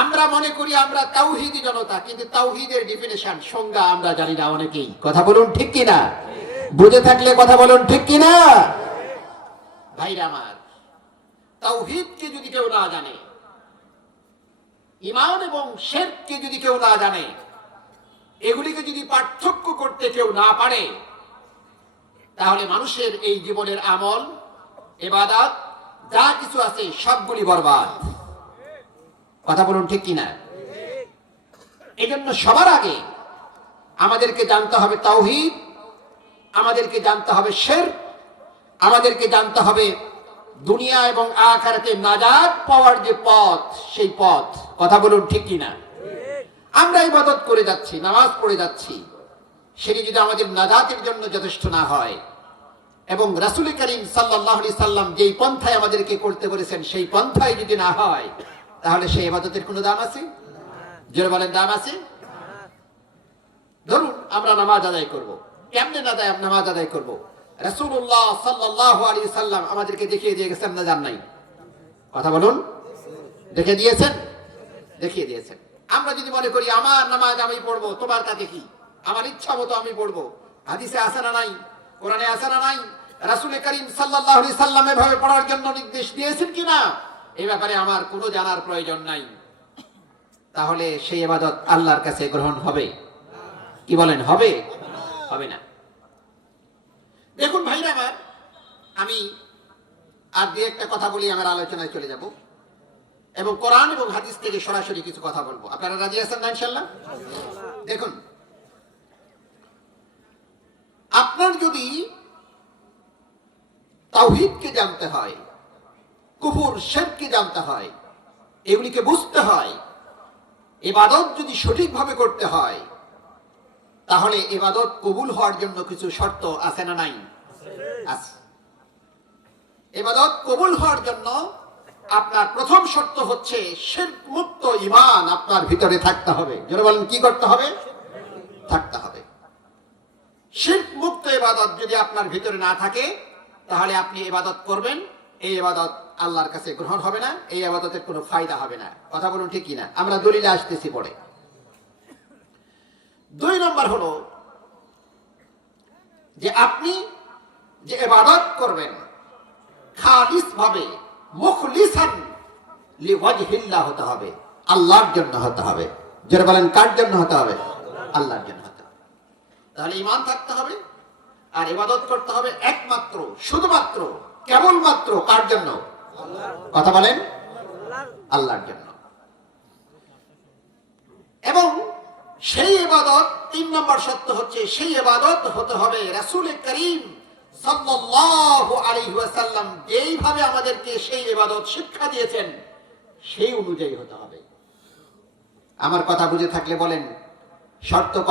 আমরা মনে করি আমরা তাওহীদি জনতা, কিন্তু তাওহীদের ডেফিনিশন সংজ্ঞা আমরা জানি না অনেকেই। কথা বলুন ঠিক কিনা? বুঝে থাকলে কথা বলুন ঠিক কিনা? ভাইরা আমার, তাওহীদকে যদি কেউ না জানে, ঈমান এবং শিরককে যদি কেউ না জানে, এগুলিকে যদি পার্থক্য করতে কেউ না পারে, তাহলে মানুষের এই জীবনের আমল, ইবাদত যা কিছু আছে সবগুলি বরবাদ। কথা বলুন ঠিক কিনা? এই জন্য সবার আগে আমাদেরকে জানতে হবে তাওহীদ, আমাদেরকে জানতে হবে শিরক, আমাদেরকে জানতে হবে দুনিয়া এবং আখিরাতে নাজাত পাওয়ার যে পথ, সেই পথ। কথা বলুন ঠিক কিনা? আমরা ইবাদত করে যাচ্ছি, নামাজ পড়ে যাচ্ছি, সেটি যদি আমাদের নাজাতের জন্য যথেষ্ট না হয় এবং রাসূল করিম সাল্লাল্লাহু আলাইহি সাল্লাম যেই পন্থায় আমাদেরকে করতে বলেছেন সেই পন্থায় যদি না হয়, তাহলে সেই ইবাদতের কোনো দাম আছে? জোরে বলেন, দাম আছে? ধরুন আমরা নামাজ আদায় করব, কেমনে নামাজ আদায় করব? রাসূলুল্লাহ সাল্লাল্লাহু আলাইহি সাল্লাম আমাদেরকে দেখিয়ে দিয়ে গেছেন না যান নাই? কথা বলুন, দেখিয়ে দিয়েছেন? দেখিয়ে দিয়েছেন। আমরা যদি মনে করি আমার নামাজ আমি পড়বো, তোমার কাছে কি, আমার ইচ্ছা মতো আমি পড়বো, হাদিসে আছে না নাই? কোরআনে আছে না নাই? রাসূল করিম সাল্লাল্লাহু আলাইহি সাল্লাম এভাবে পড়ার জন্য নির্দেশ দিয়েছেন কিনা, এই ব্যাপারে আমার কোনো জানার প্রয়োজন নাই, তাহলে সেই ইবাদত আল্লাহর কাছে গ্রহণ হবে? কি বলেন, হবে? হবে না। দেখুন ভাইরা আমার, আমি আর দুই একটা কথা বলি, আমার আলোচনায় চলে যাব এবং কোরআন এবং হাদিস থেকে সরাসরি কিছু কথা বলবো। আপনারা রাজি আছেন না ইনশাআল্লাহ? দেখুন, আপনার যদি তাওহীদকে জানতে হয়, কুফর শিরককে জানতে হয়, এগুলিকে বুঝতে হয়, ইবাদত যদি সঠিকভাবে করতে হয়, তাহলে ইবাদত কবুল হওয়ার জন্য কিছু শর্ত আছে না নাই? আছে। ইবাদত কবুল হওয়ার জন্য আপনার প্রথম শর্ত হচ্ছে শিরক মুক্ত ঈমান আপনার ভিতরে থাকতে হবে। জোরে বলেন, কি করতে হবে? থাকতে হবে। শিরক মুক্ত ইবাদত যদি আপনার ভিতরে না থাকে, তাহলে আপনি ইবাদত করবেন, এই ইবাদত আল্লাহর কাছে গ্রহণ হবে না, এই ইবাদতের কোনো ফায়দা হবে না। কথা বলুন ঠিক কিনা? আমরা দলিলে আসতেছি পরে। দুই নম্বর হলো যে আপনি যে ইবাদত করবেন খালিস ভাবে, মুখলিসান লিওয়াজহিল্লাহ হতে হবে, আল্লাহর জন্য হতে হবে। যারা বলেন কার জন্য হতে হবে? আল্লাহর জন্য হতে হবে। তাহলে ঈমান থাকতে হবে আর ইবাদত করতে হবে একমাত্র, শুধুমাত্র, কেবলমাত্র কার জন্য? কথা বলেন, আল্লাহর জন্য। এবং সেই ইবাদত, তিন নম্বর শর্ত হচ্ছে সেই ইবাদত হতে হবে রাসূল করিম সাল্লাল্লাহু আলাইহি ওয়াসাল্লাম যেইভাবে আমাদেরকে সেই ইবাদত শিক্ষা দিয়েছেন সেই অনুযায়ী হতে হবে। আমার কথা বুঝে থাকলে বলেন শর্ত